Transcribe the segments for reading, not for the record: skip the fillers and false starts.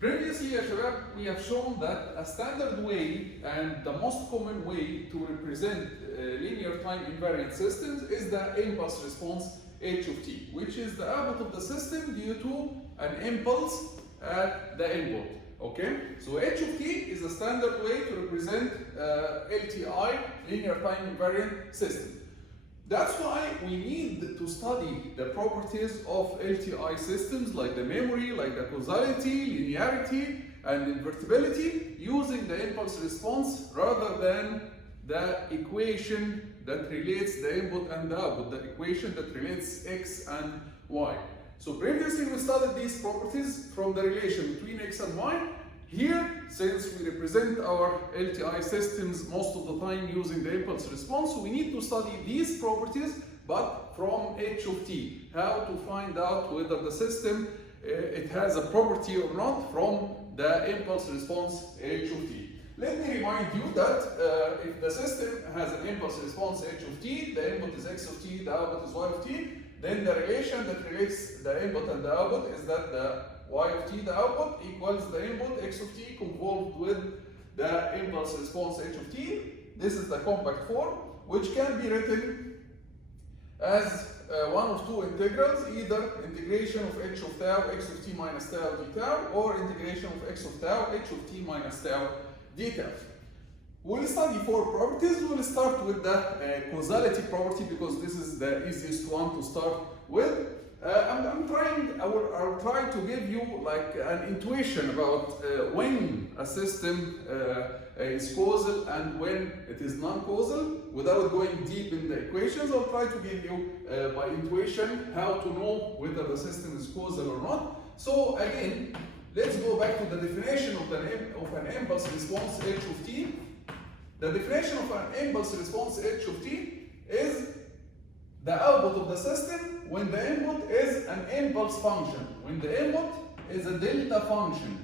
Previously, يا شباب, we have shown that a standard way and the most common way to represent linear time invariant systems is the impulse response h of t, which is the output of the system due to an impulse at the input. Okay, so h of t is the standard way to represent LTI, linear time invariant system. That's why we need to study the properties of LTI systems like the memory, like the causality, linearity, and invertibility using the impulse response rather than the equation that relates the input and the output, the equation that relates x and y. So previously we studied these properties from the relation between x and y. Here, since we represent our LTI systems most of the time using the impulse response, we need to study these properties but from h of t. How to find out whether the system it has a property or not from the impulse response h of t. Let me remind you that if the system has an impulse response h of t, the input is x of t, the output is y of t, then the relation that relates the input and the output is that the y of t, the output, equals the input x of t convolved with the impulse response h of t. This is the compact form, which can be written as one of two integrals, either integration of h of tau x of t minus tau d tau, or integration of x of tau h of t minus tau d tau. We'll study four properties. We'll start with the causality property because this is the easiest one to start with. I'll try to give you like an intuition about when a system is causal and when it is non-causal without going deep in the equations. I'll try to give you by intuition how to know whether the system is causal or not. So again, let's go back to the definition of an impulse response h of t. The definition of an impulse response h of t is the output of the system when the input is an impulse function, when the input is a delta function.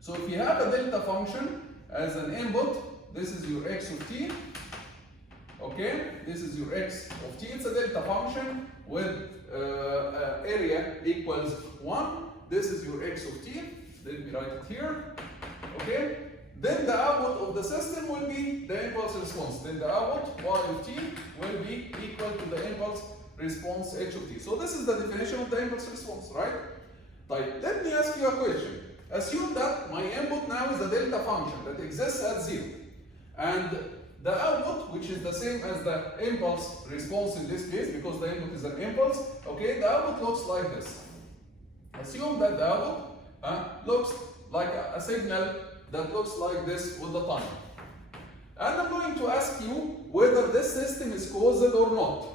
So if you have a delta function as an input, this is your x of t, okay? This is your x of t, it's a delta function with area equals 1. This is your x of t, let me write it here, okay? Then the output of the system will be the impulse response. Then the output, y of t, will be equal to the impulse response h of t. So this is the definition of the impulse response, right? Let me ask you a question. Assume that my input now is a delta function that exists at 0. And the output, which is the same as the impulse response in this case, because the input is an impulse, okay, the output looks like this. Assume that the output looks like a signal that looks like this with the time. And I'm going to ask you whether this system is causal or not.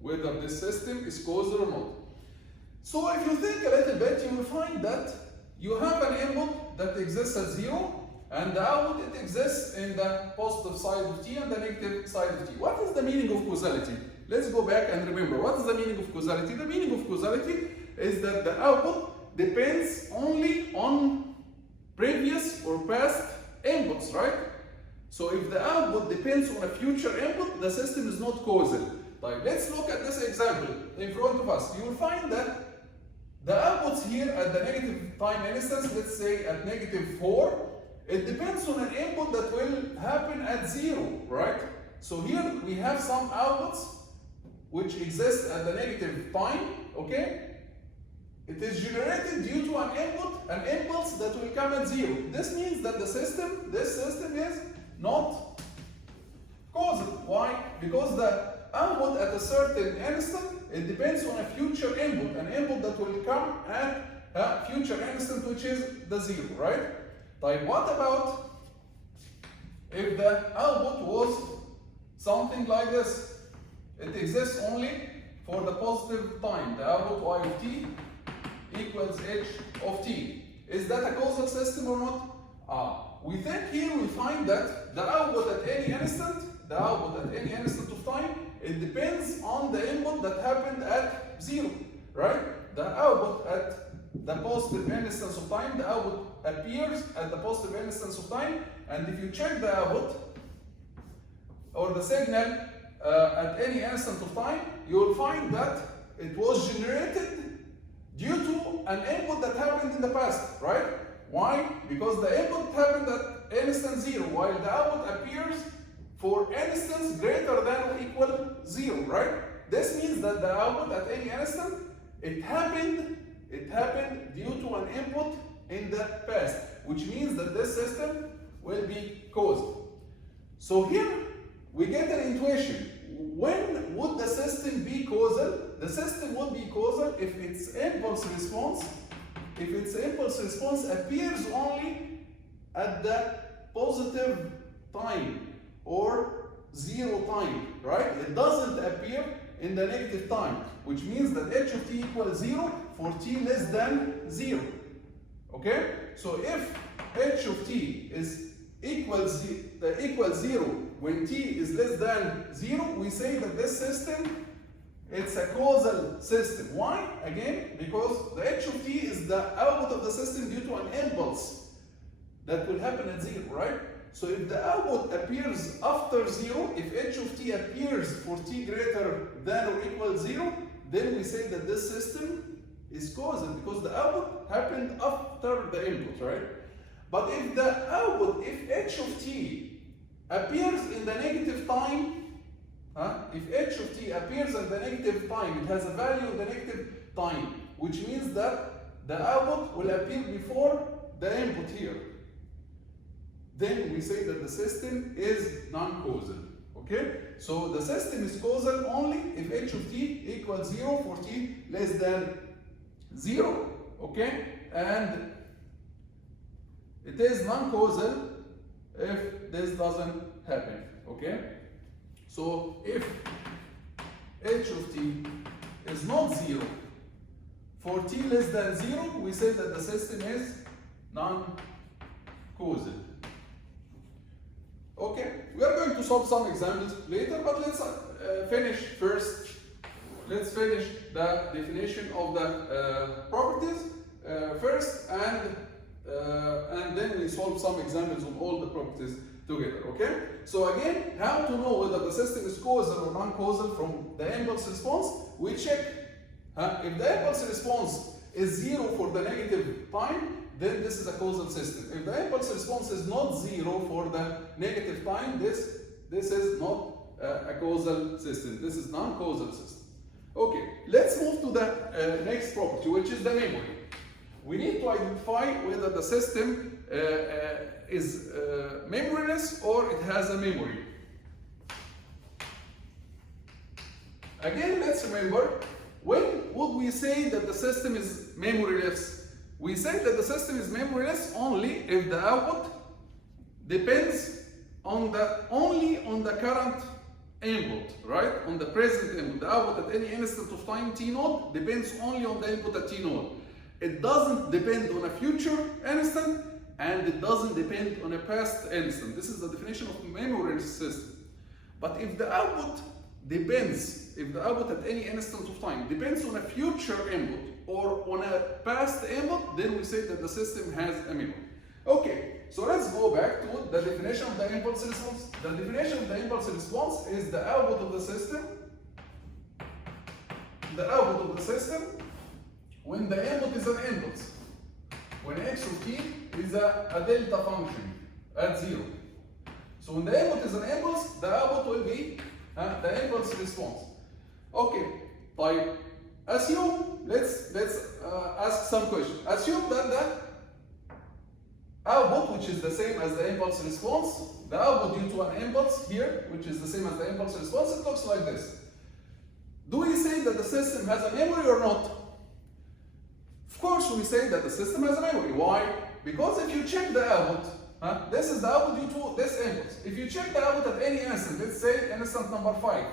Whether this system is causal or not. So if you think a little bit, you will find that you have an input that exists at 0, and the output it exists in the positive side of t and the negative side of t. What is the meaning of causality? Let's go back and remember. What is the meaning of causality? The meaning of causality is that the output depends only on previous or past inputs, right? So if the output depends on a future input, the system is not causal. Let's look at this example in front of us. You will find that the outputs here at the negative time instance, let's say at -4, it depends on an input that will happen at 0, right? So here we have some outputs which exist at the negative time, okay? It is generated due to an input, an impulse that will come at 0. This means that this system is not causal. Why? Because the output at a certain instant, it depends on a future input, an input that will come at a future instant, which is the 0, right? What about if the output was something like this? It exists only for the positive time, the output y of t equals h of t. Is that a causal system or not? We think here we find that the output at any instant, of time, it depends on the input that happened at 0, right? The output at the positive instance of time, the output appears at the positive instance of time, and if you check the output or the signal at any instant of time, you will find that it was generated due to an input that happened in the past, right? Why? Because the input happened at instant 0, while the output appears for instance greater than or equal 0, right? This means that the output at any instant, it happened due to an input in the past, which means that this system will be causal. So here we get an intuition. When would the system be causal? The system would be causal if its impulse response appears only at the positive time or 0 time, right? It doesn't appear in the negative time, which means that h of t equals 0 for t less than 0. Okay? So if h of t is equals 0 when t is less than 0, we say that this system, it's a causal system. Why? Again, because the h of t is the output of the system due to an impulse that will happen at 0, right? So if the output appears after 0, if h of t appears for t greater than or equal 0, then we say that this system is causal because the output happened after the input, right? But if the output, if h of t appears in the negative time, if h of t appears in the negative time, it has a value in the negative time, which means that the output will appear before the input here. Then we say that the system is non-causal. Okay? So the system is causal only if h of t equals 0 for t less than 0. Okay? And it is non-causal if this doesn't happen. Okay? So if h of t is not 0 for t less than 0, we say that the system is non-causal. Okay, we are going to solve some examples later, but let's finish first. Let's finish the definition of the properties first, and then we solve some examples on all the properties together. Okay. So again, how to know whether the system is causal or non-causal from the impulse response? We check if the impulse response is 0 for the negative time, then this is a causal system. If the impulse response is not 0 for the negative time, this is not a causal system. This is non-causal system. Okay, let's move to the next property, which is the memory. We need to identify whether the system is memoryless or it has a memory. Again, let's remember, when would we say that the system is memoryless? We say that the system is memoryless only if the output depends on only on the current input, right? On the present input. The output at any instant of time t naught depends only on the input at t naught. It doesn't depend on a future instant, and it doesn't depend on a past instant. This is the definition of a memoryless system. But if the output at any instant of time depends on a future input or on a past input, then we say that the system has a memory. Okay, so let's go back to the definition of the impulse response. The definition of the impulse response is the output of the system. The output of the system when the input is an impulse. When x of t is a delta function at 0. So when the input is an impulse, the output will be the impulse response. Okay, طيب, assume, let's ask some questions. Assume that the output, which is the same as the impulse response, the output due to an impulse here, which is the same as the impulse response, it looks like this. Do we say that the system has a memory or not? Of course we say that the system has a memory. Why? Because if you check the output, this is the output due to this impulse. If you check the output at any instant, let's say instant number 5,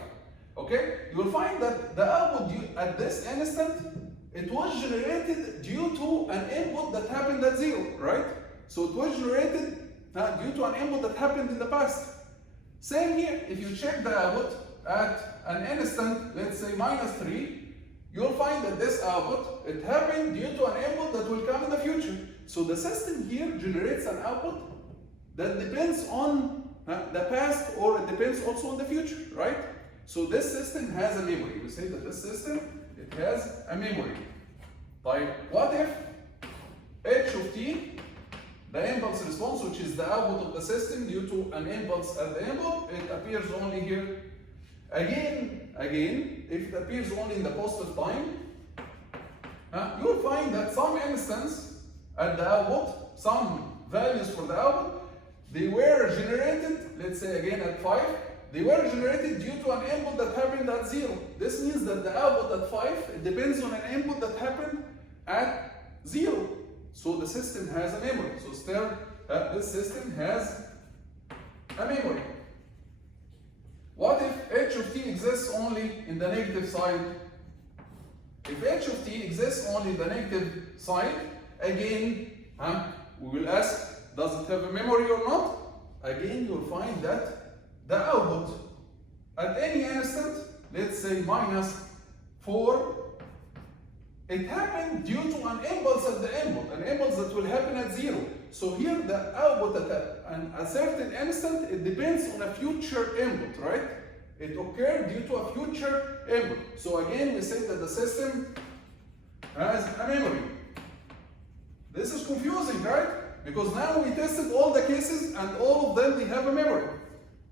okay, you will find that the output at this instant, it was generated due to an input that happened at 0, right? So it was generated due to an input that happened in the past. Same here, if you check the output at an instant, let's say -3, you'll find that this output, it happened due to an input that will come in the future. So the system here generates an output that depends on the past, or it depends also on the future, right? So this system has a memory. We say that this system, it has a memory. طيب what if h of t, the impulse response, which is the output of the system due to an impulse at the input, it appears only here. Again, if it appears only in the positive time, you'll find that some instance at the output, some values for the output, they were generated, let's say again at 5, they were generated due to an input that happened at 0. This means that the output at 5, it depends on an input that happened at 0. So the system has a memory. So still, this system has a memory. What if h of t exists only in the negative side? If h of t exists only in the negative side, again, we will ask, does it have a memory or not? Again, you'll find that the output at any instant, let's say -4, it happened due to an impulse at the input, an impulse that will happen at 0. So here the output at a certain instant, it depends on a future input, right? It occurred due to a future input. So again, we say that the system has a memory. This is confusing, right? Because now we tested all the cases and all of them, they have a memory.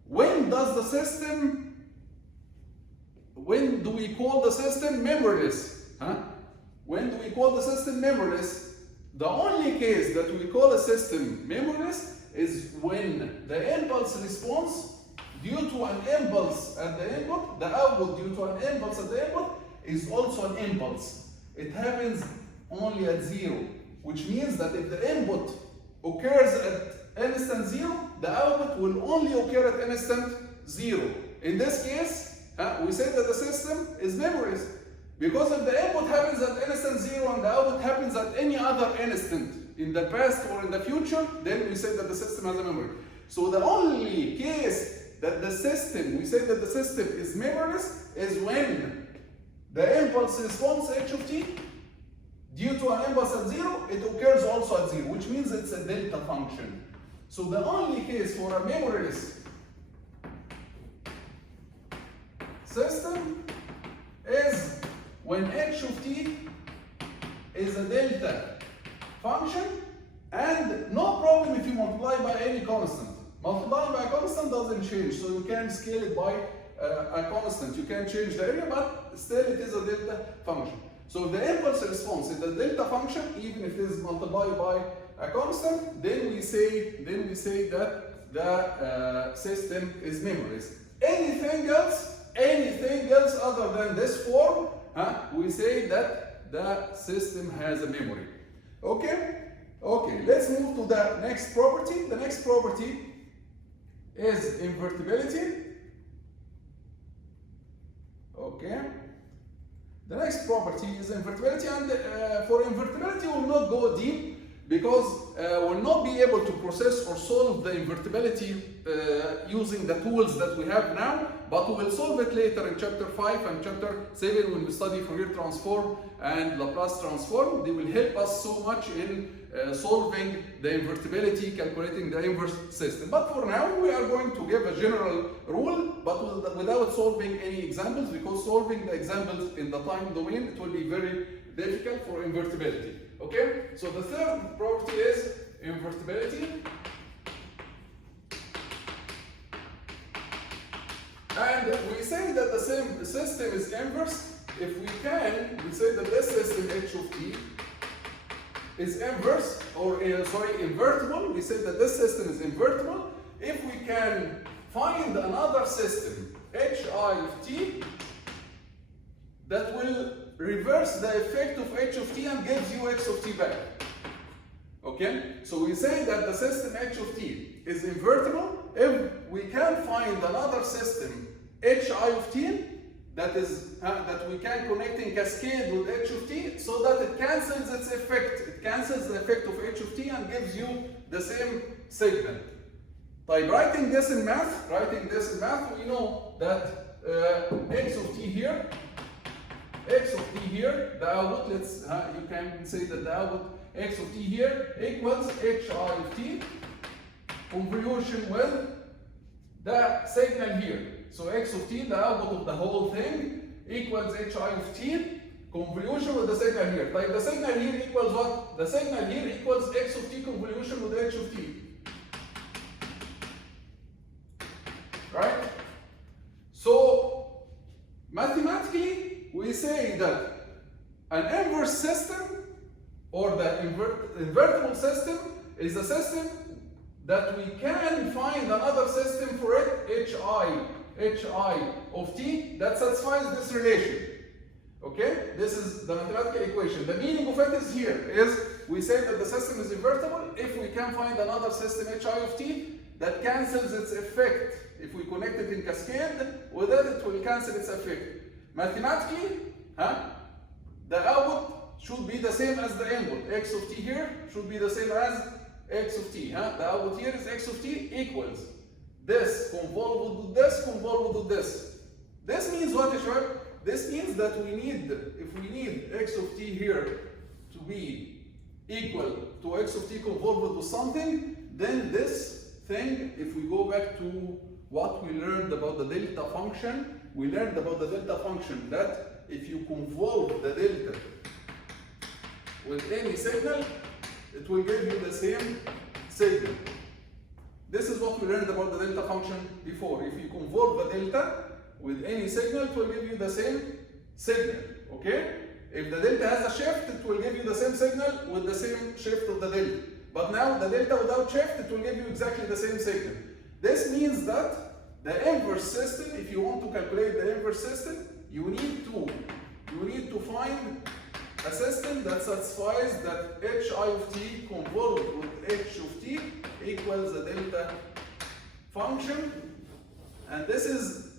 When do we call the system memoryless? When do we call the system memoryless? The only case that we call a system memoryless is when the impulse response due to an impulse at the input, the output due to an impulse at the input is also an impulse. It happens only at 0, which means that if the input occurs at instant 0, the output will only occur at instant 0. In this case, we say that the system is memoryless. Because if the input happens at instant 0 and the output happens at any other instant in the past or in the future, then we say that the system has a memory. So the only case that the system, we say that the system is memoryless, is when the impulse response h of t, due to an impulse at 0, it occurs also at 0, which means it's a delta function. So the only case for a memoryless system is when h of t is a delta function, and no problem if you multiply by any constant. Multiplying by a constant doesn't change, so you can scale it by a constant. You can change the area, but still it is a delta function. So the impulse response is a delta function, even if it is multiplied by a constant, then we say that the system is memoryless. Anything else other than this form, we say that the system has a memory. Okay, let's move to the next property. The next property is invertibility. Okay, the next property is invertibility, and for invertibility we will not go deep because we'll not be able to process or solve the invertibility using the tools that we have now, but we will solve it later in chapter 5 and chapter 7 when we study Fourier transform and Laplace transform. They will help us so much in solving the invertibility, calculating the inverse system. But for now, we are going to give a general rule, but without solving any examples, because solving the examples in the time domain, it will be very difficult for invertibility. Okay, so the third property is invertibility. And we say that the same system is inverse if we can. We say that this system h of t is inverse, or invertible. We say that this system is invertible if we can find another system, hi of t, that will reverse the effect of h of t and gives you x of t back. Okay, so we say that the system h of t is invertible if we can find another system hi of t that we can connect in cascade with h of t, so that it cancels its effect. It cancels the effect of h of t and gives you the same signal. By writing this in math, we know that x of t here, the output, you can say that the output x of t here equals hi of t, convolution with the signal here. So x of t, the output of the whole thing, equals hi of t, convolution with the signal here. Like the signal here equals what? The signal here equals x of t convolution with h of t. Right? So mathematically, we say that an inverse system or the invertible system is a system that we can find another system for it, hi of t, that satisfies this relation. Okay? This is the mathematical equation. The meaning of it is here, is we say that the system is invertible if we can find another system hi of t that cancels its effect. If we connect it in cascade with it, it will cancel its effect. Mathematically, the output should be the same as the input. X of t here should be the same as x of t. The output here is x of t equals this convolved with this convolved with this. This means what, Ishwar? This means that we need, if we need x of t here to be equal to x of t convolved with something, then this thing, if we go back to what we learned about the delta function, we learned about the delta function that if you convolve the delta with any signal, it will give you the same signal. This is what we learned about the delta function before. If you convolve the delta with any signal, it will give you the same signal. Okay? If the delta has a shift, it will give you the same signal with the same shift of the delta. But now the delta without shift, it will give you exactly the same signal. This means that the inverse system, if you want to calculate the inverse system, you need to find a system that satisfies that hi of t convolved with h of t equals the delta function. And this is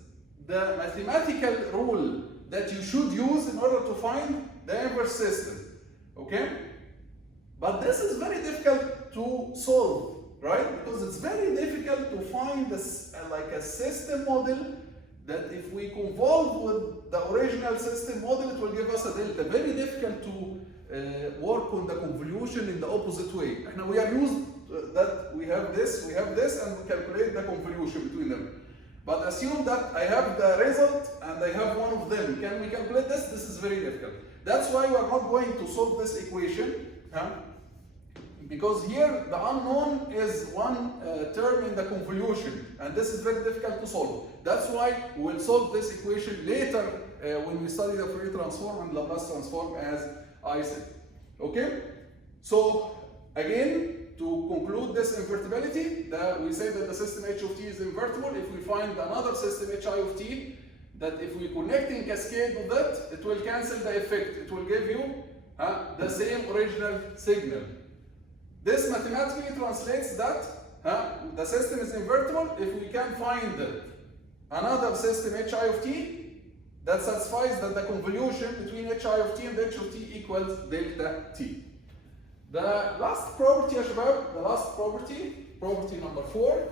the mathematical rule that you should use in order to find the inverse system. Okay? But this is very difficult to solve, right? Because it's very difficult to find like a system model that if we convolve with the original system model, it will give us a delta. Very difficult to work on the convolution in the opposite way. Now we are used that we have this, and we calculate the convolution between them. But assume that I have the result and I have one of them. Can we calculate this? This is very difficult. That's why we are not going to solve this equation. Because here the unknown is one term in the convolution, and this is very difficult to solve. That's why we will solve this equation later when we study the Fourier transform and Laplace transform, as I said. Okay? So again, to conclude this invertibility, we say that the system h of t is invertible if we find another system hi of t that if we connect in cascade with it, it will cancel the effect. It will give you the same original signal. This mathematically translates that the system is invertible if we can find another system hi of t that satisfies that the convolution between hi of t and h of t equals delta t. The last property, Shabab, the last property, property number 4.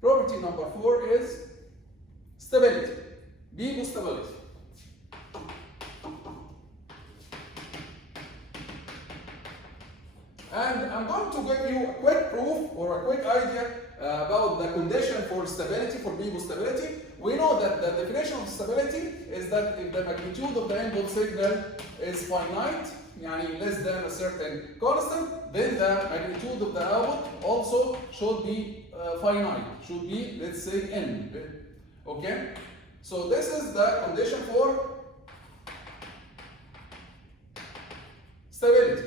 Property number 4 is stability, Bibo stability. And I'm going to give you a quick proof or a quick idea about the condition for stability, for Bibo stability. We know that the definition of stability is that if the magnitude of the input signal is finite, yani less than a certain constant, then the magnitude of the output also should be finite, should be, let's say, n. Okay? So this is the condition for stability.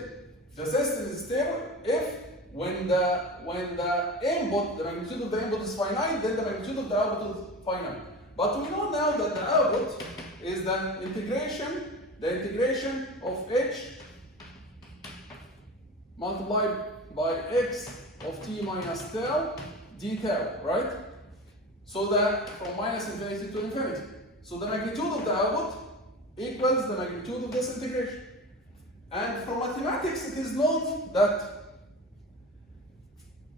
The system is stable if when the input, the magnitude of the input is finite, then the magnitude of the output is finite. But we know now that the output is the integration of h multiplied by x of t minus tau d tau, right? So that from minus infinity to infinity. So the magnitude of the output equals the magnitude of this integration. And from mathematics, it is known that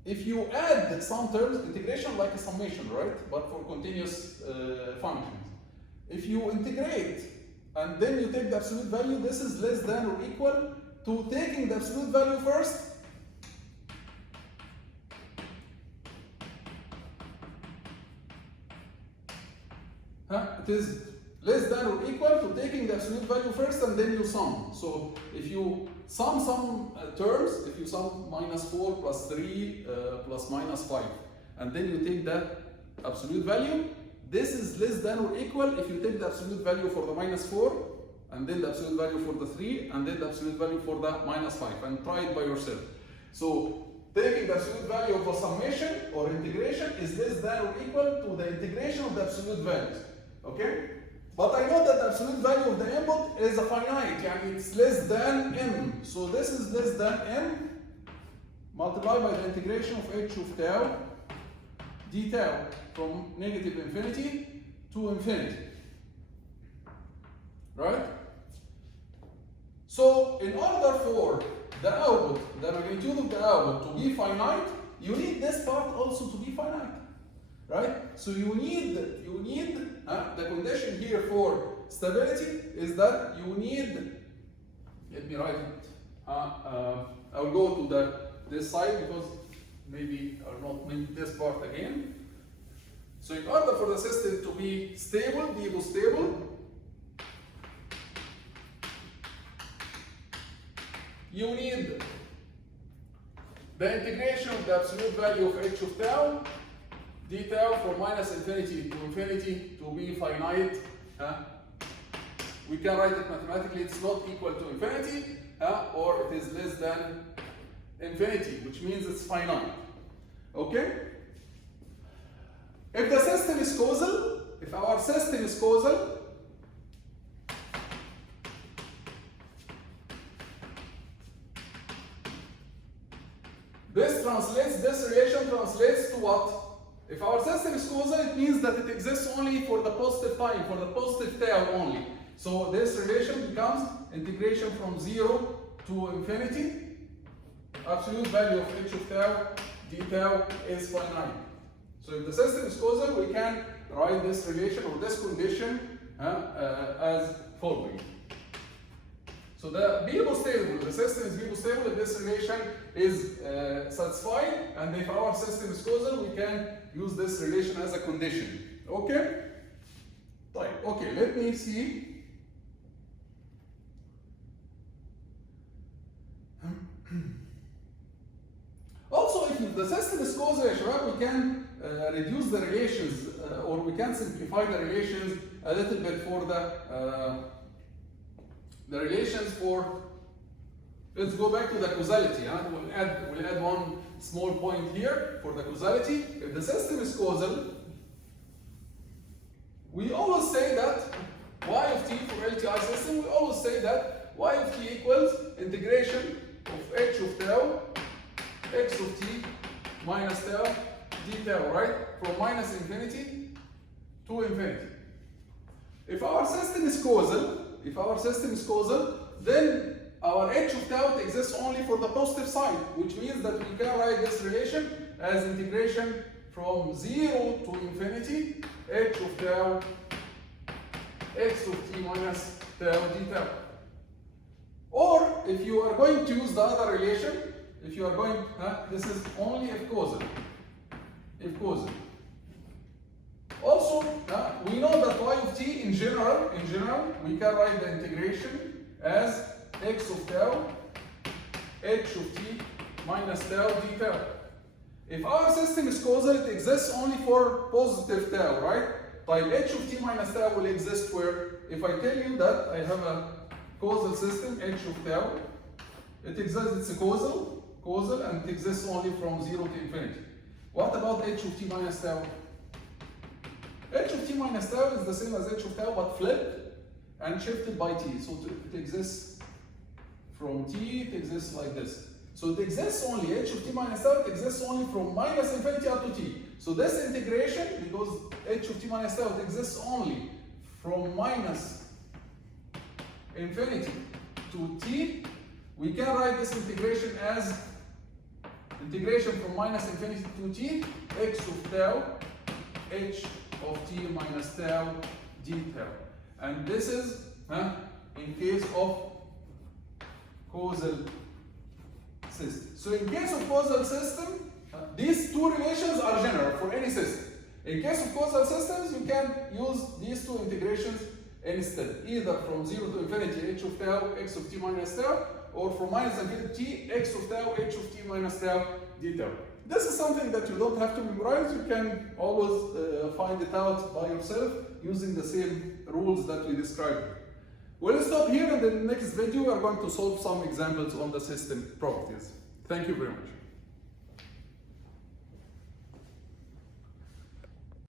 if you add some terms, integration like a summation, right? But for continuous functions. If you integrate and then you take the absolute value, this is less than or equal to taking the absolute value first it is less than or equal to taking the absolute value first and then you sum. So if you sum some terms, if you sum minus 4 plus 3 plus minus 5, and then you take the absolute value, this is less than or equal if you take the absolute value for the minus 4, and then the absolute value for the 3, and then the absolute value for the minus 5, and try it by yourself. So taking the absolute value of a summation or integration is less than or equal to the integration of the absolute values. Okay? But I know that the absolute value of the input is a finite, and it's less than m. So this is less than m multiplied by the integration of h of tau d tau from negative infinity to infinity. Right? So in order for the output, the magnitude of the output to be finite, you need this part also to be finite. Right? So you need the condition here for stability is that you need, let me write it, I'll go to this side because maybe I'll not make this part again. So in order for the system to be stable, you need the integration of the absolute value of h of tau d tau from minus infinity to infinity to be finite. We can write it mathematically, it's not equal to infinity, or it is less than infinity, which means it's finite. Okay? If the system is causal, if our system is causal, this relation translates to what? If our system is causal, it means that it exists only for the positive time, for the positive tau only. So this relation becomes integration from 0 to infinity. Absolute value of h of tau d tau is finite. So if the system is causal, we can write this relation or this condition as following. So the system is Beable stable if this relation is satisfied, and if our system is causal, we can use this relation as a condition. Okay? Right. Okay, let me see. Also, if the system is causal, we can reduce the relations or we can simplify the relations a little bit for the relations for, let's go back to the causality. We'll add one small point here for the causality. If the system is causal, we always say that y of t for LTI system, we always say that y of t equals integration of h of tau x of t minus tau d tau, right? From minus infinity to infinity. If our system is causal, then our h of tau exists only for the positive side, which means that we can write this relation as integration from 0 to infinity h of tau x of t minus tau d tau. Or if you are going to use the other relation, if you are going, this is only if causal. If causal. Also, we know that y of t in general, we can write the integration as x of tau h of t minus tau d tau. If our system is causal, it exists only for positive tau, right? Like h of t minus tau will exist where, if I tell you that I have a causal system, h of tau, it exists, it's a causal, and it exists only from 0 to infinity. What about h of t minus tau? H of t minus tau is the same as h of tau, but flipped and shifted by t. So it exists from t, it exists like this. So it exists only, h of t minus tau, it exists only from minus infinity up to t. So this integration, because h of t minus tau, it exists only from minus infinity to t, we can write this integration as integration from minus infinity to t, x of tau, h of t minus tau d tau. And this is in case of causal system. So in case of causal system, these two relations are general for any system. In case of causal systems, you can use these two integrations instead, either from 0 to infinity h of tau x of t minus tau, or from minus infinity t x of tau h of t minus tau d tau. This is something that you don't have to memorize. You can always find it out by yourself using the same rules that we described. We'll stop here, and in the next video we are going to solve some examples on the system properties. Thank you very much.